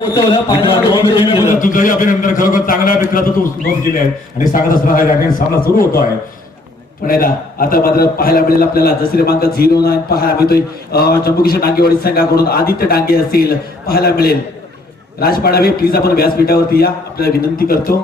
तुझंही अभिनंदन खरोखर चांगल्या मित्राचं तू नोंद केली आहे. आणि सांगत असणार सामना सुरू होतो आहे पण आता मात्र पाहायला मिळेल आपल्याला. जसे क्रमांक झिरो नाईन पाहायला मिळतोय जम्मू किशन डांगेवाडी संघाकडून आदित्य डांगे असेल पाहायला मिळेल. राज पाडावे प्लीज आपण व्यासपीठावरती या. आपल्याला विनंती करतो.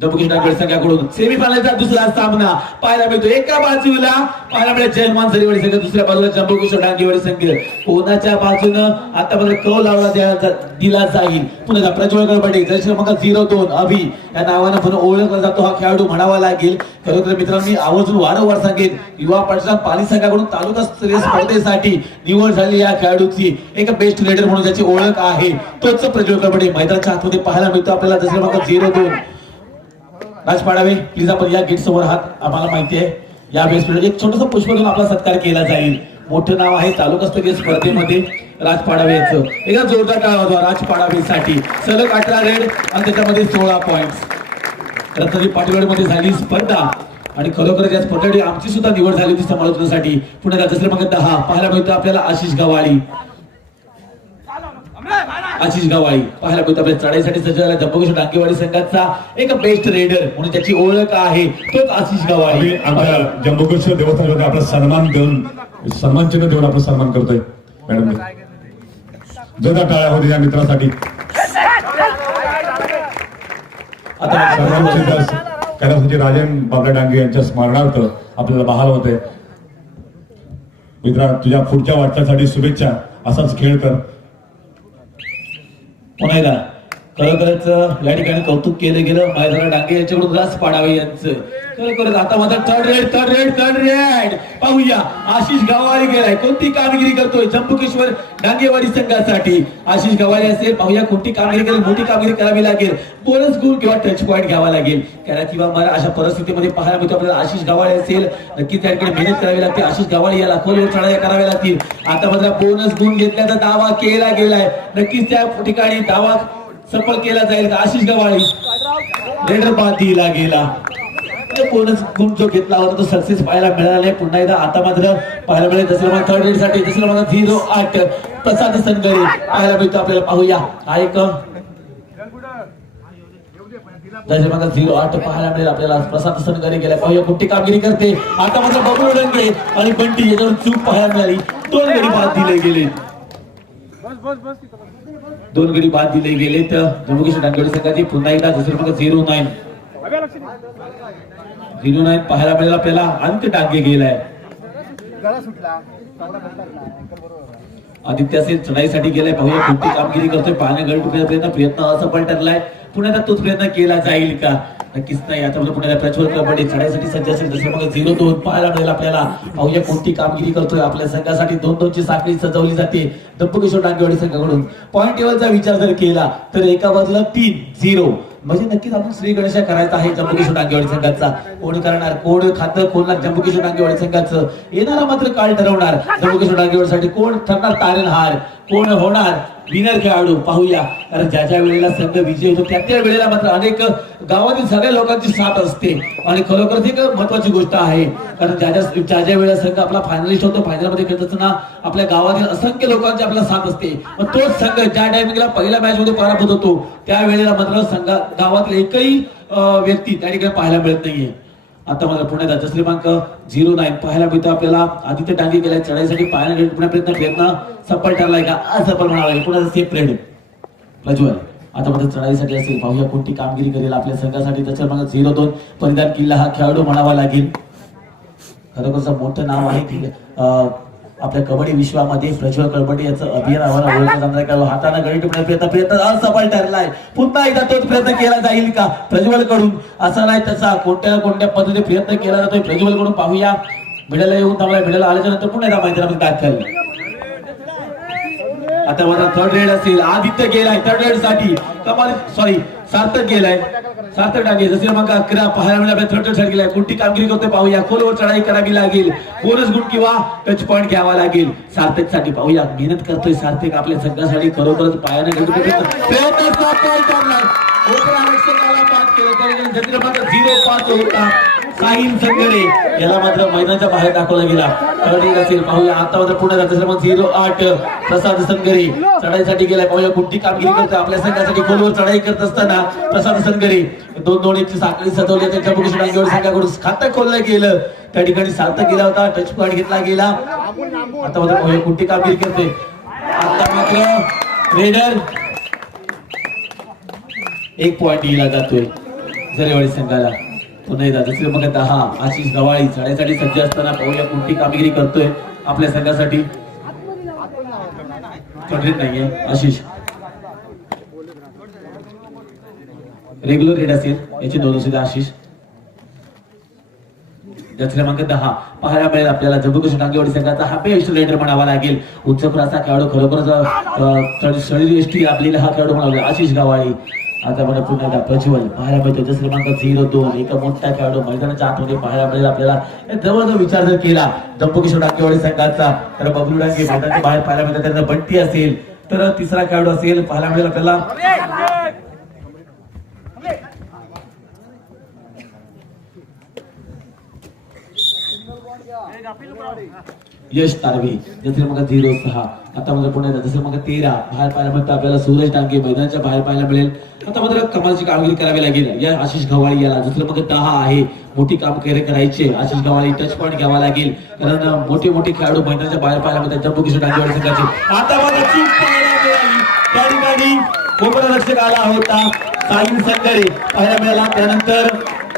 जम्मू किशन डांगेवाडी संघाकडून सेमीफायनलचा दुसरा सामना. पाहायला मिळतो एका बाजूला. पाहायला मिळेल जयमान झरीवाडी संघ दुसऱ्या बाजूला जम्मू किशोर डांगेवाडी संघ. कोणाच्या बाजूनं आता मला कौ लावला दिला जाईल. पुन्हा प्रज्वल गडबडे जय क्रमांक झिरो दोन अभि. या नावानं पुन्हा ओळखला जातो हा खेळाडू म्हणावा लागेल. खरोखर मित्रांनो मी आवर्जून वारंवार सांगेन युवा पाटला पाली संघाकडून तालुका स्तरीय स्पर्धेसाठी निवड झाली या खेळाडूची. एक बेस्ट रेडर म्हणून ज्याची ओळख आहे तोच प्रज्वल गडबडे मैदानाच्या हातमध्ये पाहायला मिळतो. आपल्याला जय क्रमांक झिरो दोन. राज पाडावे प्लीज आपण या गेट समोर आहात. आम्हाला माहिती आहे या बेस्ट एक छोटस पुष्प घेऊन आपला सत्कार केला जाईल. मोठं नाव आहे तालुकास्तरीय स्पर्धेमध्ये राज पाडावे यांचं. एका जोरदार टाळा होता राज पाडावेसाठी. सलग अठरा रेड आणि त्याच्यामध्ये सोळा पॉईंट रत्नाजी पाटगडमध्ये झाली स्पर्धा. आणि खरोखर या स्पर्धेची आमची सुद्धा निवड झाली होती समालोचनासाठी पुणे राज्य मग दहा. पाहायला मिळतो आपल्याला आशिष गवाळी आशिष गवाळी पाहायला मिळतो आपल्या चढाईसाठी सज्ज झाला जम्मू काश्मीर डांगेवाडी संघाचा एक बेस्ट रेडर म्हणून त्याची ओळख आहे. तोच आशिष गवाळी आम्ही आमच्या जम्बुकेश्वर देवस्थानामध्ये आपला सन्मान देऊन सन्मान चिन्ह देऊन आपला सन्मान करतोय. मॅडम जोरदार टाळ्या होते या मित्रासाठी. आता सन्मान राजन बाबला डांगे यांच्या स्मरणार्थ आपल्याला बहाल होते मित्रा तुझ्या पुढच्या वाटचासाठी शुभेच्छा. असाच खेळ कर. पुन्हा एकदा खरोखरच या ठिकाणी कौतुक केलं गेलं. मायधरा डांगे यांच्याकडून रस पाडावे यांचं. खरोखरच आता माझा third raid third raid third raid पाहूया. आशिष गवाळी गेलाय. कोणती कामगिरी करतोय? जम्बुकेश्वर डांगेवाडी संघासाठी. आशिष गवाळी असेल. पाहूया कोणती कामगिरी करेल मोठी कामगिरी करावी लागेल. बोनस गुण किंवा टच पॉईंट घ्यावा लागेल. कारण किंवा मला अशा परिस्थितीमध्ये पाहायला मिळतो. आपल्याला आशिष गावाळे असेल. नक्कीच त्या ठिकाणी मेहनत करावी लागते. आशिष गवाळी याला खोल चढाया कराव्या लागतील. आता माझा बोनस गुण घेतल्याचा दावा केला गेलाय. नक्कीच त्या ठिकाणी दावा सफल केला जाईल का? आशिष गवाळी. रेडर बाद दिला गेला म्हणजे बोनस गुण जो घेतला होता तो सक्सेस पाहायला मिळाला नाही पुन्हा एकदा आता मात्र पाहायला मिळेल. दसरा मान थर्ड रेडसाठी दसरा मान झिरो आठ. प्रसाद संगरे पाहायला मिळतो आपल्याला. पाहूया. हा एक. झिरो आठ पाहायला मिळेल आपल्याला. प्रसाद सनगरे गेला पाहूया कुठे कामगिरी करते. आता मात्र बबलू डंगे आणि बंटी याच्यावर चूक पाहायला मिळाली. दोन गडी बाद दिले गेले. दोन गडी बाद दिले गेले तर जम्मू काश्मीर संघाची पुन्हा एकदा दुसरं मग झिरो नाईन. झिरो नाईन पाहायला मिळेल. आपल्याला अंक टाके गेलाय. आदित्य असेल चढाईसाठी गेलाय. पाहूया कोणती कामगिरी करतोय. पाहण्या गड प्रयत्न प्रयत्न असफल ठरलाय पुन्हा तोच प्रयत्न केला जाईल का? नक्कीच नाही. आता मला पुण्याला प्रज्वल कबड्डी चढाईसाठी सज्ज असेल तसं मग झिरो दोन पाहायला मिळेल आपल्याला. पाहूया कोणती कामगिरी करतोय आपल्या संघासाठी. दोन दोनची साखळी सजवली जाते दप्पकिशोर डांगेवाडी संघाकडून. पॉईंट टेबलचा विचार जर केला तर एका बाजूला तीन झिरो म्हणजे नक्कीच आपण श्री गणेश करायचा आहे जम्मूकिशोर डांगेवाडी संघाचा. कोण करणार? कोण खातं? कोण जम्मूकिशोर डांगेवाडी संघाचं? येणारा मात्र काळ ठरवणार. जम्मूकिशोर डांगेवाडीसाठी कोण ठरणार? तारणहार कोण होणार. विनर खेळाडू पाहूया. कारण ज्या ज्या वेळेला संघ विजय होतो त्या त्या वेळेला मात्र अनेक गावातील सगळ्या लोकांची साथ असते. आणि खरोखर एक महत्वाची गोष्ट आहे. कारण ज्या ज्या ज्या ज्या वेळेला संघ आपला फायनलिस्ट होतो फायनलमध्ये खेळत असताना आपल्या गावातील असंख्य लोकांची आपल्याला साथ असते. मग तोच संघ ज्या टायमिंगला पहिल्या मॅच मध्ये पराभूत होतो त्या वेळेला मात्र संघ गावातील एकही व्यक्ती त्या ठिकाणी पाहायला मिळत नाहीये. आता मला पुण्यात राज्य क्रमांक झिरो नाईन. पाहायला मिळतं आपल्याला. आदित्य डांगे गेल्या चढाईसाठी पाहायला गेले पुण्या प्रयत्न प्रयत्न. सफल ठरलाय का? असफल म्हणावा लागेल. पुण्याचा सेफ रेड प्रज्वल आता मध्ये चढाईसाठी असेल. पाहूया कोणती कामगिरी करेल आपल्या संघासाठी. त्याच्या झिरो दोन. परिधान किल्ला हा खेळाडू म्हणावा लागेल. खरोखरच मोठं नाव आहे. की अं, आपल्या कबड्डी विश्वामध्ये प्रज्वल कबड्डी याचं अभियान आम्हाला ओळखलं जाणार आहे. का हाताने गडी टिपण्याचा प्रयत्न प्रयत्न असफल ठरलाय. पुन्हा एकदा तोच प्रयत्न केला जाईल का? प्रज्वलकडून असा नाही तसा कोणत्या कोणत्या पद्धतीने प्रयत्न केला जातोय प्रज्वलकडून पाहूया. भिडाला येऊन थांबला भिडाला आल्याच्यानंतर पुन्हा एकदा माहिती आपण काय ठरलं आता माझा थर्ड रेड असेल. आदित्य गेलाय थर्ड रेडसाठी. कमाल सॉरी सार्थक गेलाय. सार्थक डागे. जसे मग अकरा पाहायला मिळाला थर्ड रेडसाठी गेलाय. कोणती कामगिरी करतोय पाहूया. खोलवर चढाई करावी लागेल. बोनस गुण किंवा टच पॉईंट घ्यावा लागेल. सार्थकसाठी पाहूया. मेहनत करतोय सार्थक आपल्या संघासाठी. खरोखरच पायाने प्रयत्न सफल ठरलाय पाच केलं त्या ठिकाणी झिरो पाच होता. साहिल संगरे याला मात्र मैदानाच्या बाहेर दाखवला गेला. थर्ड असेल पाहूया. आता मात्र पुढे जात मग झिरो आठ. प्रसाद संगरे चढाईसाठी गेलाय. पाहूया कुठली कामगिरी करतो आपल्या संघासाठी. गोलवर चढाई करत असताना प्रसाद संगरे दोन दोन एकची साखळी सजवली. त्यांच्या पुरुष डांगेवर संघाकडून खातं खोललं गेलं. त्या ठिकाणी सार्थ गेला होता. टच पॉईंट घेतला गेला. आता मात्र पाहूया कुठली कामगिरी करते आता मात्र रेडर एक पॉइंट दिला जातोय. जरेवाडी संघाला. पुन्हा एकदा दुसरे मग दहा. आशिष गवाळी झाड्यासाठी सज्ज असताना पाहूया कोणती कामगिरी करतोय आपल्या संघासाठी. कंट्रीत नाहीये. आशिष. रेग्युलर रेड असेल. याची नोंद सुद्धा आशिष. ज्याचा क्रमांक दहा. पाहायला मिळेल आपल्याला जम्मू काश्मीर टांगेवाडी संघाचा हा बेस्ट रेडर म्हणावा लागेल. उंच असा खेळाडू खरोखरच शरीर यष्टी हा खेळाडू म्हणावा आशिष गवाळी. आता बघा पुन्हा एकदा प्रज्वल पाहायला मिळतो ज्याचा क्रमांक झिरो दोन. एका मोठा खेळाडू मैदानाच्या आतमध्ये पाहायला मिळेल आपल्याला. जवळजवळ विचार जर केला दंपकिशोर डाकेवाडी संघाचा तर बबलू डांगे मैदानाच्या बाहेर पाहायला मिळतात. त्यांना बंटी असेल तर तिसरा खेळाडू असेल पाहायला मिळेल आपल्याला. यश तारवे जसे मग झिरो सहा. आता मात्र पुण्याचा जसे मग तेरा. बाहेर पाहायला मिळतं आपल्याला सूरज डांगे मैदानाच्या बाहेर पाहायला मिळेल. आता मात्र कमालची कामगिरी करावी लागेल. या आशिष गव्हाळी याला दुसरं मग दहा आहे. मोठी काम करायचे. आशिष गव्हाळी टच पॉईंट घ्यावा लागेल. कारण मोठे मोठे खेळाडू मैदानाच्या बाहेर पाहायला मिळतात. जम्मू किशोर डांगेवाडी संघाचे. आता मात्र चूक त्या ठिकाणी कोकण रक्षक आला होता. साईन संगरे पाहायला मिळाला. त्यानंतर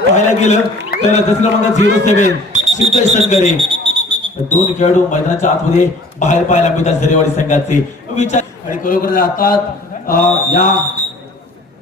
पाहायला गेलं तर दुसरं मग झिरो सेव्हन. सिद्धेश संगरे दोन खेळाडू मैदानाच्या आतमध्ये बाहेर पाहायला मिळतात झरेवाडी संघाचे. विचार आणि खरोखर जातात या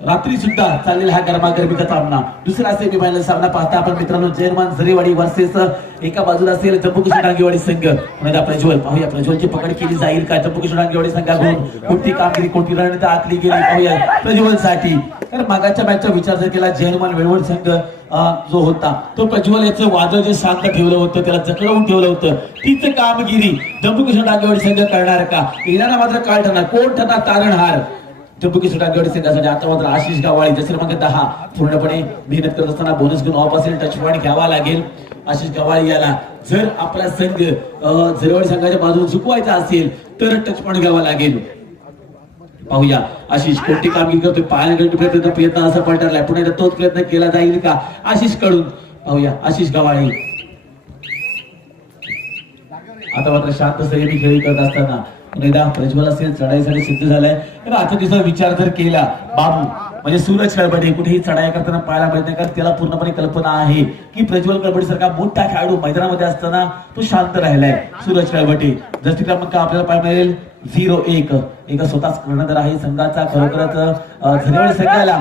रात्री सुद्धा चाललेला हा गरमागरमीचा सामना. दुसरा सेमी फायनल सामना पाहता आपण मित्रांनो जयमान झरेवाडी वर्सेस एका बाजूला असेल जम्मू काश्मीर डांगेवाडी संघ. पुन्हा प्रज्वल पाहूया प्रज्वलची पकड केली जाईल का? जम्मू काश्मीर डांगेवाडी संघाकडून कोणती कामगिरी कोणती? रणनीती आखली गेली. पाहूया प्रज्वलसाठी तर मागाच्या मॅचचा विचार जर केला जयमान वेळवड संघ जो होता तो प्रज्वल याचं वादळ जे शांत ठेवलं होतं त्याला जखडवून ठेवलं होतं. तीच कामगिरी जम्बुकिशोर डागेवाडी संघ करणार का? येणारा मात्र काय ठरणार. कोण ठरणार? तारणहार. जम्बुकिशोर डागेवाडी संघासाठी आता मात्र आशिष गावाळी जसे क्रमांक दहा पूर्णपणे मेहनत करत असताना बोनस घेऊन ऑफ असेल टच पॉईंट घ्यावा लागेल. आशिष गवाळी याला जर आपला संघ अं, झरवाडी संघाच्या बाजूने चुकवायचा असेल तर टच पॉईंट घ्यावा लागेल. पाहूया. आशिष कोणती कामगिरी करतोय? पायागड प्रयत्न प्रयत्न असा पलटरलाय. पुन्हा एकदा तोच प्रयत्न केला जाईल का? आशिषकडून पाहूया. आशिष गवाळी. आता मात्र शांत संयमी खेळी करत असताना पुन्हा एकदा प्रज्वल असेल चढाईसाठी सिद्ध झालाय. तर आता तिचा विचार जर केला बाबू म्हणजे सूरज कळबडे कुठेही चढाई करताना पाहायला मिळत नाही कारण त्याला पूर्णपणे कल्पना आहे की प्रज्वल कळबडे सारखा मोठा खेळाडू मैदानामध्ये असताना तो शांत राहिलाय सूरज कळबटे जर का आपल्याला पाहायला मिळेल. झिरो एक. एक स्वतःच कर्णधार आहे. संघाचा खरोखरच धन्यवाद सगळ्याला संघाला.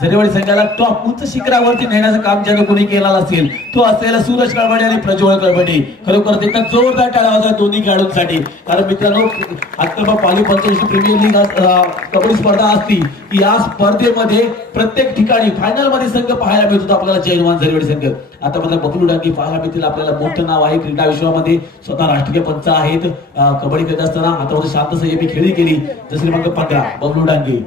जरेवाडी संघाला टॉप उच्च शिखरावरती नेण्याचं काम ज्यानं कोणी केलेलं असेल तो असेल सूरज कळबडे आणि प्रज्वल कळबडे खरोखर त्यांना जोरदार टाळा वाजवा दोन्ही खेळाडूंसाठी. कारण मित्रांनो आता पाली पंचवीस प्रीमियर लीग कबड्डी स्पर्धा असती की या स्पर्धेमध्ये प्रत्येक ठिकाणी फायनलमध्ये संघ पाहायला मिळतो आपल्याला जयवान झरेवाडी संघ. आता मला बकलू डांगी पाहायला मिळतील आपल्याला मोठं नाव आहे क्रीडा विश्वामध्ये. स्वतः राष्ट्रीय पंच आहेत. कबड्डी खेळत असताना आता मध्ये शांत संयमी खेळी केली. जसे क्रमांक पंधरा बबलू डांगे.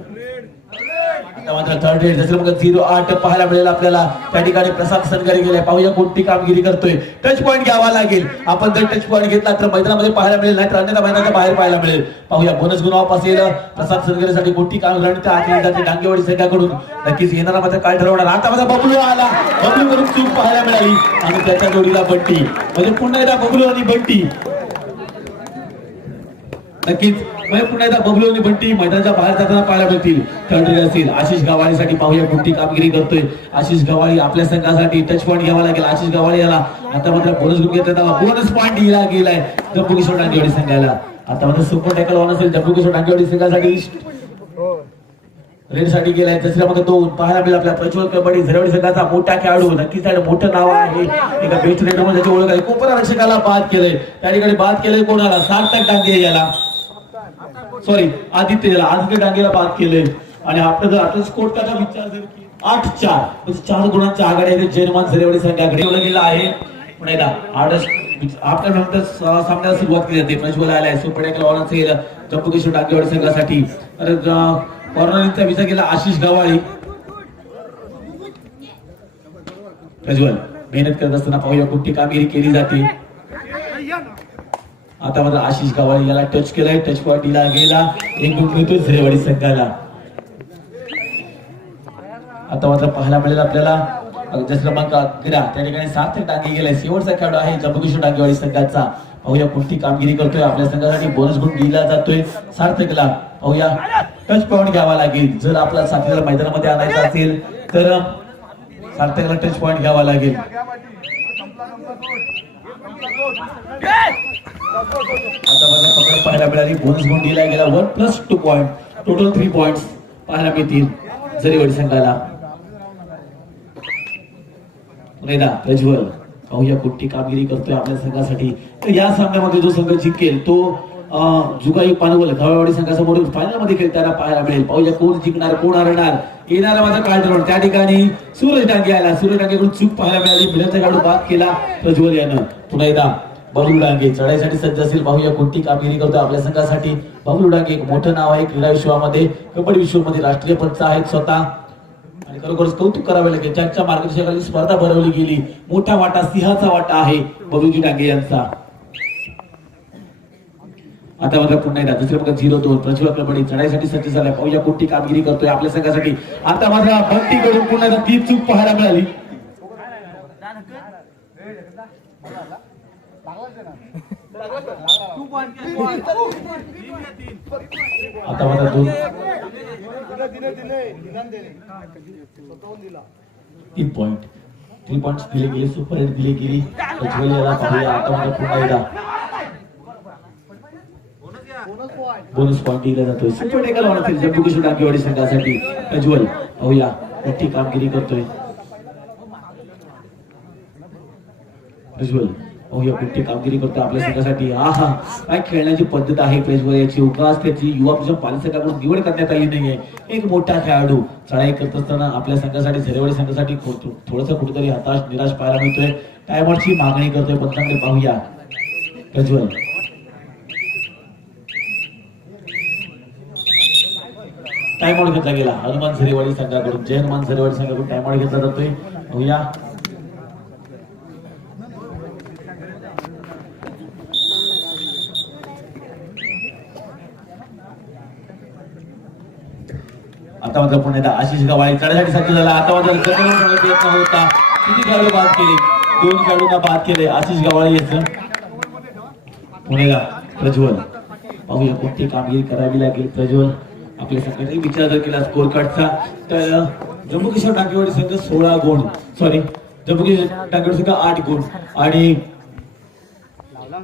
आता मात्र थर्ड रेड जसं मग झिरो आठ पाहायला मिळेल आपल्याला. त्या ठिकाणी प्रसाद सनगरी गेले. पाहूया कोणती कामगिरी करतोय. टच पॉईंट घ्यावा लागेल. आपण जर टच पॉईंट घेतला तर मैदानामध्ये पाहायला मिळेल नाही तर अन्यथा मैदानाच्या बाहेर पाहायला मिळेल. पाहूया बोनस गुण ऑफ असेल प्रसाद सनगरेसाठी कोणती काम रणनीती आखली जाते डांगेवाडी संघाकडून नक्कीच येणारा मात्र काय ठरवणार? आता माझा बबलू आला. बबलू करून चूक पाहायला मिळाली. आणि त्याच्या जोडीला बंटी. म्हणजे पुन्हा एकदा बबलू आणि बंटी. नक्कीच म्हणजे पुन्हा एकदा बबलू आणि बंटी मैदानाच्या बाहेर जाताना पाहायला मिळतील. थर्ड असतील आशिष गव्हाळीसाठी पाहूया कोणती कामगिरी करतोय. आशिष गव्हाळी आपल्या संघासाठी टच पॉईंट घ्यावा लागेल. आशिष गव्हाळी याला आता मात्र बोनस ग्रुप घेतला बोनस पॉईंट दिला गेलाय जम्मू किशोर डांगेवाडी संघाला. आता मात्र सुपर टॅकल वन असेल जम्मू किशोर डांगेवाडी संघासाठी. रेडसाठी गेलाय. तिसऱ्या मग दोन. पाहायला मिळेल आपल्या प्रज्वल कबड्डी झरवडी संघाचा मोठा खेळाडू. नक्कीच त्याने मोठं नाव आहे. एका बेस्ट रेडरमध्ये त्याची ओळख आहे. कोपरा रक्षकाला बाद केलंय. त्या ठिकाणी बाद केलंय कोणाला? सार्थक डांगे याला. सॉरी आदित्य याला आदित्य डांगेला बाद केले. आणि आपलं जर आता स्कोर त्याचा विचार जर केला, आठ चार. म्हणजे चार गुणांच्या आघाडी आहे जयमान झरेवडी संघाकडे गेला आहे. पण एकदा आडस आपल्या नंतर सामन्याला सुरुवात केली जाते. प्रश्वल आला आहे. सुपड्याकडे ऑन असेल जम्मू किशोर डांगेवाडी संघासाठी. कॉर्नरचा विचार केला आशिष गवाळी. प्रज्वल मेहनत करत असताना पाहूया कुठली कामगिरी केली जाते. आता माझा आशिष गावाळे याला टच केलाय टच पॉईंट दिला गेला एक गुण मिळतो झरेवाडी संघाला आता मात्र पाहायला मिळेल आपल्याला क्रमांक अकरा त्या ठिकाणी सात टांगे गेलाय शेवटचा खेळाडू आहे जम्बुकिशोर टांगेवाडी संघाचा पाहूया कोणती कामगिरी करतोय आपल्या संघासाठी बोनस गुण दिला जातोय सार्थकला पाहूया टच पॉईंट घ्यावा लागेल जर आपला साथीदार मैदानामध्ये आणायचा असेल तर सार्थकला टच पॉईंट घ्यावा लागेल आता माझा पकड पाहायला मिळाली बोनस गुण दिला गेला. One plus two point total three point पाहायला मिळतील जरीवडी संघाला. रेदा प्रज्वल पाहूया कुठली कामगिरी करतोय आपल्या संघासाठी? तर या सामन्यामध्ये जो संघ जिंकेल तो जुगाई पानवल खवळवाडी संघासमोर फायनलमध्ये खेळताना पाहायला मिळेल. पाहूया कोण जिंकणार कोण हरणार. येणारा माझा काळ त्या ठिकाणी सूरज डांगे आला. सूरज डांगेकडून चूक पाहायला मिळाली. मिळत गाडू बाद केला प्रज्वल यानं. पुन्हा एकदा. बबलू डांगे चढाईसाठी सज्ज असेल पाहूया कोणती कामगिरी करतो आपल्या संघासाठी? बबलू डांगे एक मोठं नाव आहे क्रीडा विश्वामध्ये. कबड्डी विश्वामध्ये राष्ट्रीय पंच आहेत स्वतः. आणि खरोखरच कौतुक करावे लागेल. ज्यांच्या मार्गदर्शकाची स्पर्धा भरवली गेली मोठा वाटा सिंहाचा वाटा आहे बबलूजी डांगे यांचा. आता मात्र पुन्हा एकदा दुसऱ्या बघा झिरो दोन. प्रज्वल कबड्डी चढाईसाठी सज्ज झाला पाहूया कोणती कामगिरी करतोय आपल्या संघासाठी? आता मात्र बंटी करून पुन्हा एकदा ती चूक पाहायला मिळाली. आता मला दोन तीन पॉइंट थ्री पॉइंट दिले गेले सुपर हिट दिली गेली. प्रज्वल पाहूया आता मला पुन्हा एकदा. बोनस पॉइंट दिला जातोय. सुपर टेकल होणार जम्मू किशोर डांगेवाडी संघासाठी. प्रज्वल पाहूया मोठी कामगिरी करतोय. प्रज्वल हो, पाहूया कामगिरी करतो आपल्या संघासाठी. हा हा काय खेळण्याची पद्धत आहे पेजवर याची उगाच त्याची युवा तुझ्या पालिसकाकडून निवड करण्यात आली नाहीये. एक मोठा खेळाडू चढाई करत असताना आपल्या संघासाठी झरेवाडी संघासाठी थोडस कुठेतरी हताश निराश पाहायला मिळतोय. टायमरची मागणी करतोय. पंचांकडे पाहूया. प्रज्वल. टायमआउट घेतला गेला. हनुमान झरेवाडी संघाकडून जय हनुमान झरेवाडी संघाकडून टायमआउट घेतला जातोय. पाहूया. आता मात्र पुन्हा एकदा आशिष गवाळी चढायसाठी सज्ज झाला. आता मात्र गगन प्रयत्न होता. किती खेळाडू बाद केले? दोन खेळाडूंना बाद केले. आशिष गवाळी याचं पुण्याला प्रज्वल. पाहूया कोणती कामगिरी करावी लागेल प्रज्वल. आपल्या संघाने विचार जर केला स्कोर कार्डचा तर जम्मू किशोर टाकेवाडी संघ सोळा गुण. सॉरी जम्मू किशोर टाकेवाडी संघ आठ गुण. आणि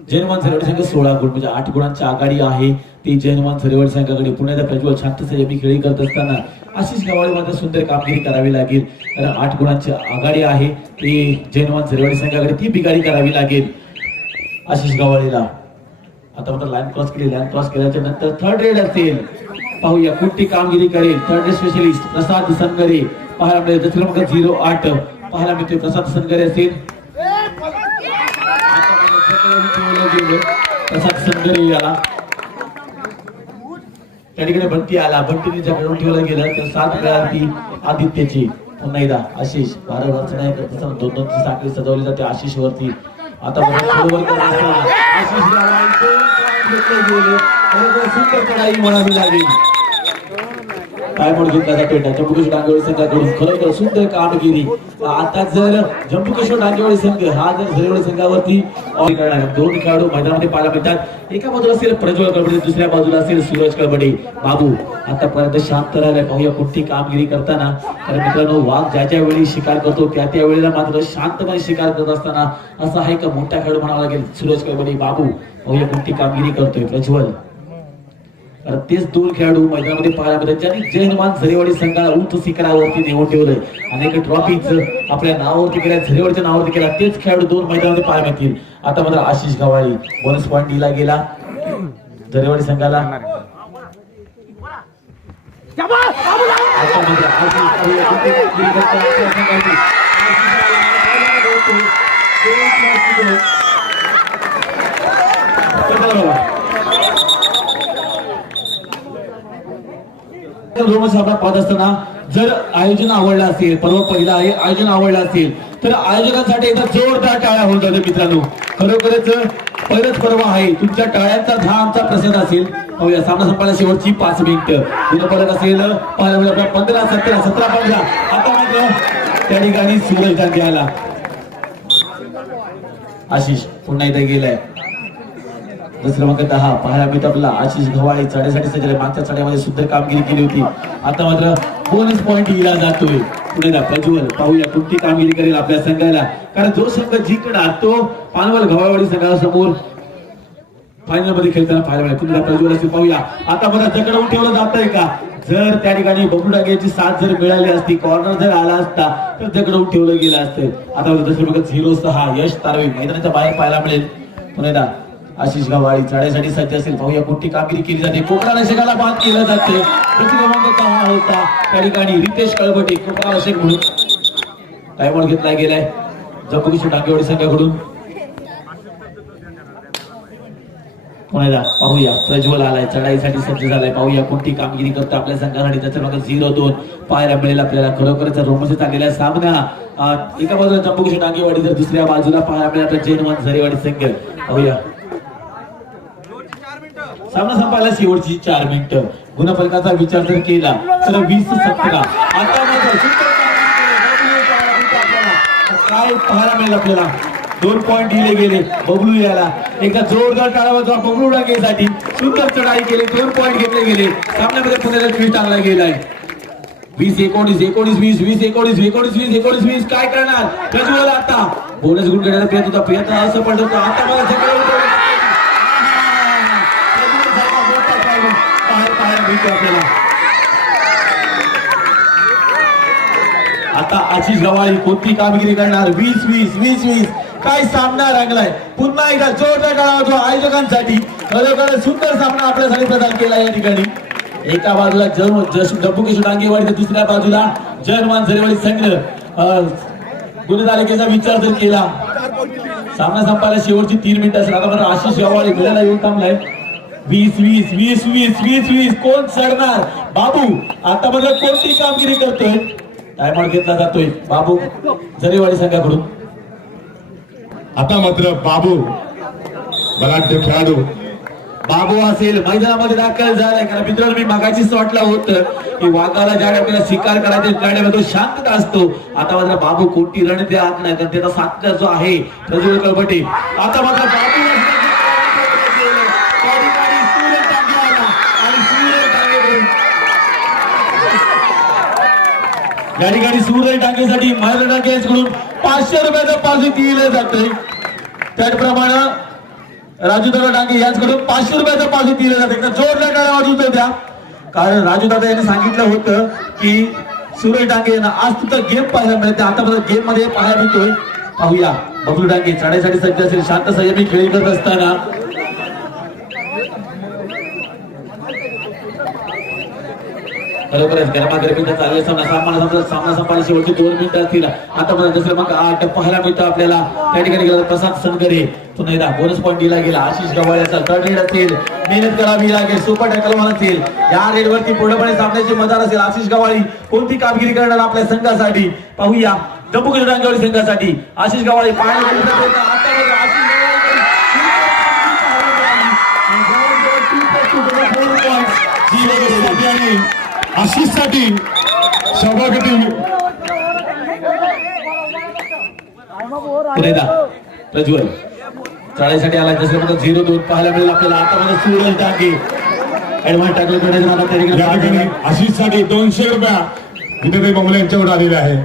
जैनमान झरेवाडी संघ सोळा गुण. म्हणजे आठ गुणांची आघाडी आहे. ती जैनमान झरेवाडी संघाकडे पुण्याचा प्रज्वल शांत संयमी खेळी करत असताना आशिष गवाळी मात्र सुंदर कामगिरी करावी लागेल. कारण आठ गुणांची आघाडी आहे. ती जैनमान झरेवाडी संघाकडे ती बिघाडी करावी लागेल. आशिष गवाळीला. आता मात्र लाईन क्रॉस केली. लाईन क्रॉस केल्याच्यानंतर थर्ड रेड असेल. पाहूया कुठली कामगिरी करेल. Third raid specialist Prasad Sangare पाहायला मिळेल जसं क्रमांक झिरो आठ. पाहायला मिळते प्रसाद सनगरे असेल. प्रसाद सनगरे याला. त्या ठिकाणी बंटी आला. बंटीने जमिनीवर ठेवलं गेलं. तर सात वेळा ती आदित्यची पुन्हा एकदा आशिष बारा वर्ष नाही दोन दोन साखळी सजवली जाते आशिष वरती. आता आशिष सुंदर चढाई म्हणावी लागेल. काय म्हणून घेतला जातोय जम्मू काश्मीर डांगेवाडी संघाकडून खरोखर सुंदर कामगिरी. आता जर जम्मू काश्मीर डांगेवाडी संघ हा जर झरेवाडी संघावरती दोन खेळाडू मैदानामध्ये पाहायला मिळतात. एका बाजूला असेल प्रज्वल कबड्डी दुसऱ्या बाजूला असेल सूरज कबड्डी बाबू आतापर्यंत शांत राहिले. पाहूया कुठली कामगिरी करताना. तर मित्रांनो वाघ ज्या ज्या वेळी शिकार करतो त्या त्या वेळेला मात्र शांतपणे शिकार करत असताना असा आहे का मोठा खेळाडू म्हणावा लागेल. सूरज कबड्डी बाबू पाहूया कुठली कामगिरी करतोय प्रज्वल. तेच दोन खेळाडू मैदानामध्ये पाहायला मिळतात ज्यांनी जय हनुमान झरेवाडी संघाला उंच शिखरावरती नेऊन ठेवलंय. अनेक ट्रॉफीज आपल्या नावावरती केल्या झरेवाडीच्या नावावरती केला तेच खेळाडू दोन मैदानामध्ये पाहायला मिळतील. आता मात्र आशिष गवाळी बोनस पॉईंट दिला गेला. झरेवाडी संघाला. आता मात्र आशिष गवाळी कुठे कुठली करतो आपल्या संघाची. चला बाबा. रोमन सामना पाहत असताना जर आयोजन आवडलं असेल पर्व पहिला आहे आयोजन आवडलं असेल तर आयोजकांसाठी एकदा जोरदार टाळ्या होऊन जाते मित्रांनो. खरोखरच पहिलंच पर्व आहे. तुमच्या टाळ्यांचा हा आमचा प्रसाद असेल. पाहूया सामना संपायला शेवटची पाच मिनिटं. तुला परत असेल पाहायला पंधरा सतरा सतरा पंधरा आता मात्र त्या ठिकाणी सूरज गांधी आला आशिष पुन्हा इथे गेलाय. दुसरं क्रमांक दहा पाहायला मिळतो आपला आशिष गव्हाळे चढ्यासाठी सज्ज मागच्या चढ्यामध्ये सुंदर कामगिरी केली होती. आता मात्र बोनस पॉईंट दिला जातोय. पुढे प्रज्वल पाहूया कोणती कामगिरी करेल आपल्या संघाला. कारण जो संघ जिंकणार तो पानवल गव्हावाडी संघासमोर फायनलमध्ये खेळताना पाहायला मिळेल. तुम्ही प्रज्वल असेल पाहूया. आता मला जकडवून ठेवलं जात आहे का? जर त्या ठिकाणी बबलू डागेची साथ जर मिळाली असती कॉर्नर जर आला असता तर जकडवून ठेवलं गेलं असतं. आता दुसरं बघत झिरो सहा यश तारवी मैदानाच्या बाहेर पाहायला मिळेल. पुन्हा आशिष गवाळी चढायसाठी सज्ज असेल. पाहूया कुठली कामगिरी केली जाते. कोकणा नशिकाला बाद केलं जाते. क्रमांक हा होता. त्या ठिकाणी रितेश कळबटे कोकणा नशिक म्हणून. टायमर घेतला गेलाय? जपकिशोर डांगेवाडी संघाकडून पुण्याला पाहूया. प्रज्वल आलाय. चढाईसाठी सज्ज झालाय. पाहूया कोणती कामगिरी करतो आपल्या संघासाठी. त्याचा मग झिरो दोन. पाहायला मिळेल आपल्याला. खरोखरच रोमसे आलेला सामना. एका बाजूला जम्बूकिशोर डांगेवाडी तर दुसऱ्या बाजूला पाहायला मिळेल आपल्या जैन झरेवाडी संघ. पाहूया. सामना संपायला शेवटची चार मिनिटं. गुणफलकाचा विचार जर केला तर वीस सतरा. आता काय पाहायला मिळेल आपल्याला? दोन पॉईंट दिले गेले बबलू याला एका जोरदार टाळा वाजवा बबलू डागेसाठी सुंदर चढाई केली दोन पॉईंट घेतले गेले. सामन्यामध्ये पुण्याला खेळ चांगला गेलाय. वीस एकोणीस एकोणीस वीस वीस एकोणीस एकोणीस वीस एकोणीस वीस. काय करणार? प्रज्वल आता. बोनस गुण घेण्याचा प्रयत्न होता प्रयत्न असं पडत होता. आता मला सगळं उठवलं. प्रज्वलसारखा मोठा खेळाडू बाहेर पाहायला मिळतो आपल्याला. आता आशिष गवाळी कोणती कामगिरी करणार? वीस वीस वीस वीस. काय सामना रंगलाय? पुन्हा एकदा जोरदार टाळा होतो आयोजकांसाठी. खरोखर सुंदर सामना आपल्यासाठी प्रदान केला या ठिकाणी. एका बाजूला जम जश किशोर डांगेवाडी तर दुसऱ्या बाजूला जयमान झरेवाडी संघ. गुन्हे तालुक्याचा विचार जर केला सामना संपायला शेवटची तीन मिनिटं असेल आता बरं आशिष गवाळी वेळेला येऊन थांबलाय. वीस वीस वीस वीस वीस वीस. कोण चढणार बाबू आता मात्र कोणती कामगिरी करतोय? टायमर घेतला जातोय. बाबू झरेवाडी संघाकडून. आता मात्र बाबू बलाढ्य खेळाडू. बाबू असेल मैदानामध्ये दाखल झालाय. कारण मित्रांनो मी मागाची वाटला होतं की वाघाला ज्या आपल्याला शिकार करायचे लढण्यामध्ये तो शांतता असतो. आता मात्र बाबू कोणती रणनीती आत नाही. तर त्याचा साथीदार जो आहे प्रज्वल कळबटे आता मात्र बाबू त्या ठिकाणी सूर्य टांगे आला आणि सूर्य टांगेकडून या ठिकाणी सूर्य टाकेसाठी महेंद्र टांगे यांच्याकडून पाचशे रुपयाचं पारितोषिक दिलं जातंय त्याचप्रमाणे राजूदादा टाके याचकडून यांच्याकडून पाचशे रुपयाचं पारितोषिक दिलं जाते. तर जोरदार टाळ्या वाजवून द्या. कारण राजूदादा यांनी सांगितलं होतं की सूर्य टाके यांना आज तुझा गेम पाहायला मिळते. आतापर्यंत गेममध्ये पाहायला मिळतोय. पाहूया. बबलू टाके चढायसाठी सज्ज असेल शांत संयमी खेळी करत असताना बरोबरच गरमागरमीचा चालले सामना सामना समजा सामना संपायला शेवटची दोन मिनिटं असतील. आता पण दुसरं मग आठ पाहायला मिळतो आपल्याला त्या ठिकाणी गेला प्रसाद सनगरे पुन्हा एकदा बोनस पॉईंट दिला गेला. आशिष गवाळ याचा थर्ड रेड असेल मेहनत करावी लागेल. सुपर टॅकल असेल या रेड वरती पूर्णपणे सामन्याची मजार असेल. आशिष गवाळी कोणती कामगिरी करणार आपल्या संघासाठी? पाहूया. जम्मू काश्मीर संघासाठी. आशिष गवाळी पाहायला आशिष गव्हाळी आणि आशिषसाठी सभापती पुणेदा प्रज्वल चढाईसाठी आला जसं म्हणतो झिरो दोन पाहायला मिळेल आपल्याला. आता मला सूरज टाके. ऍडव्हान्स टाकलं करण्याचं मला त्या या ठिकाणी ठिकाणी आशिषसाठी दोनशे रुपया विद्यार्थी बंगले यांच्यावर आलेले आहे.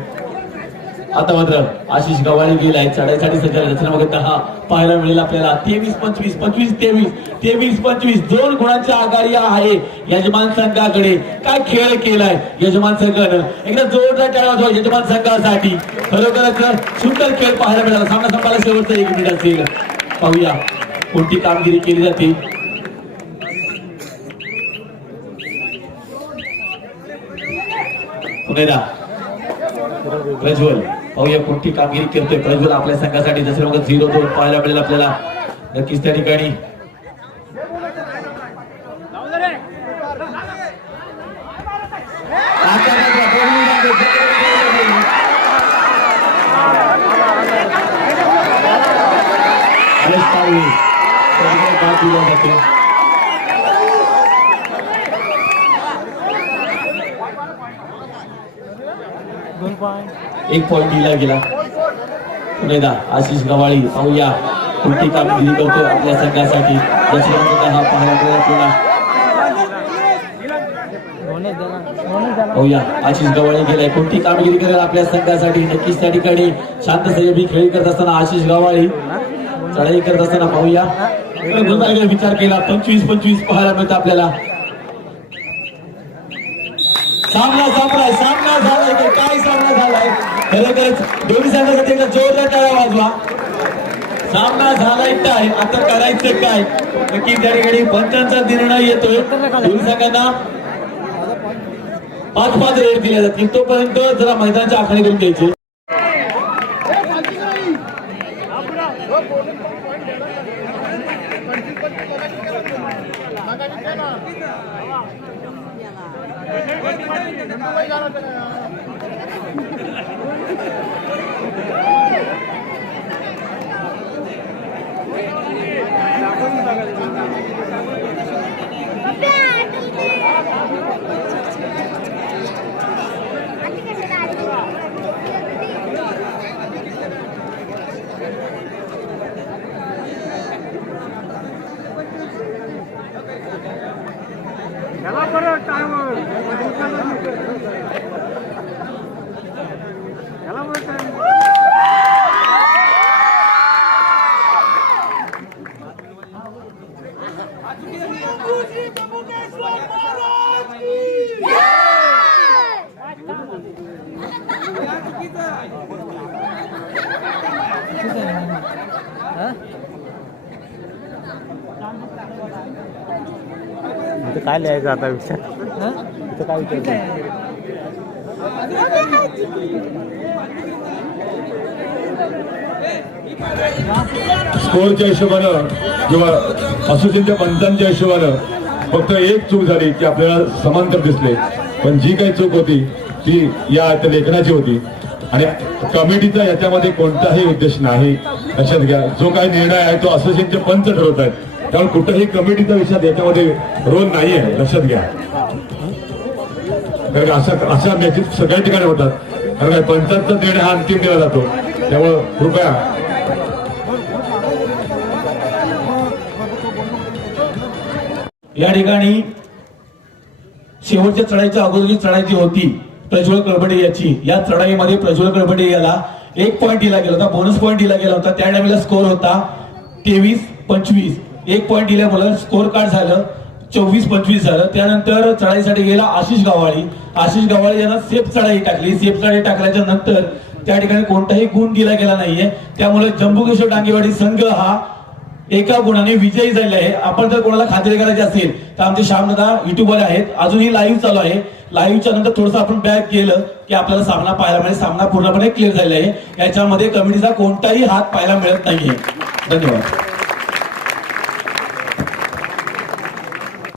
आता मात्र आशिष गव्हाणे गेलाय चढाईसाठी सध्या रचना वगैरे दहा. पाहायला मिळेल आपल्याला. तेवीस पंचवीस पंचवीस तेवीस तेवीस पंचवीस. दोन गुणांच्या आघाडी आहे. यजमान संघाकडे काय खेळ केलाय यजमान संघानं? एकदा जोरदार टाळा होतो यजमान संघासाठी. खरोखरच सुंदर खेळ पाहायला मिळाला. सामना संपायला शेवटचा एक मिनिट असेल. पाहूया कोणती कामगिरी केली जाते. पुणेदा प्रज्वल. पाहूया कोणती कामगिरी करतोय प्रज्वल आपल्या संघासाठी. जसं मग झिरो दोन पाहायला मिळेल आपल्याला. नक्कीच त्या ठिकाणी. आता बघा, बघू नका. यश पावले त्यामुळे बाद दिला जातो एक पॉईंट दिला गेला. पुणेदा आशिष गवाळी पाहूया. कोणती कामगिरी करतो आपल्या संघासाठी हा पाहायला मिळाला आपल्याला पाहूया. आशिष गवाळे गेलाय. कोणती कामगिरी करेल आपल्या संघासाठी नक्कीच त्या ठिकाणी शांत संयमी खेळी करत असताना आशिष गवाळी चढाई करत असताना पाहूया. विचार केला. पंचवीस पंचवीस पाहायला मिळतं आपल्याला. सामना संपलाय सामना झालाय. काय सामना झालाय? खरोखरच दोन्ही संघासाठी एकदा जोरदार टाळा वाजवा. सामना झालाय काय आता करायचं काय? नक्की त्या ठिकाणी पंचांचा निर्णय येतोय. दोन्ही संघांना पाच पाच रेट दिल्या जातील. तोपर्यंत जरा मैदानाच्या आखाणे करून घ्यायचे इथं काय आता विचार इथं काय स्कोरच्या हिशोबानं किंवा असोसिएशनच्या पंचांच्या हिशोबानं फक्त एक चूक झाली की आपल्याला समांतर दिसले. पण जी काही चूक होती ती या त्या लेखनाची होती. आणि कमिटीचा याच्यामध्ये कोणताही उद्देश नाही. लक्षात घ्या जो काही निर्णय आहे तो असोसिएशनचे पंच ठरवत आहेत. त्यामुळे कुठंही कमिटीचा विषय याच्यामध्ये रोल नाही आहे लक्षात घ्या. कारण का असा अशा सगळ्या ठिकाणी होतात. कारण काय पंचायतचा निर्णय हा अंतिम दिला जातो. त्यामुळं कृपया या ठिकाणी शेवटच्या चढाईच्या अगोदर जी चढाई होती प्रज्वल कळबडे याची या चढाईमध्ये प्रज्वल कळबडे याला एक पॉईंट दिला गेला होता बोनस पॉईंट दिला गेला होता. त्या टाइमला स्कोर होता तेवीस पंचवीस. एक पॉईंट दिल्यामुळं स्कोर कार्ड झालं चोवीस पंचवीस झालं. त्यानंतर चढाईसाठी गेला आशिष गव्हाळी आशिष गव्हाळी यांना सेफ चढाई टाकली. सेफ चढाई टाकल्याच्या नंतर त्या ठिकाणी कोणताही गुण दिला गेला नाहीये. त्यामुळे जम्बू डांगेवाडी संघ हा एका गुणाने विजयी झाले आहे. आपण जर कोणाला खात्री करायची असेल तर आमचे श्यामदा युट्यूबवर आहेत. अजूनही लाईव्ह चालू आहे. लाईव्हच्या नंतर थोडंसं आपण बॅक केलं की आपल्याला सामना पाहायला मिळेल. सामना पूर्णपणे क्लिअर झालेला आहे. याच्यामध्ये कमिटीचा कोणताही हात पाहायला मिळत नाहीये. धन्यवाद.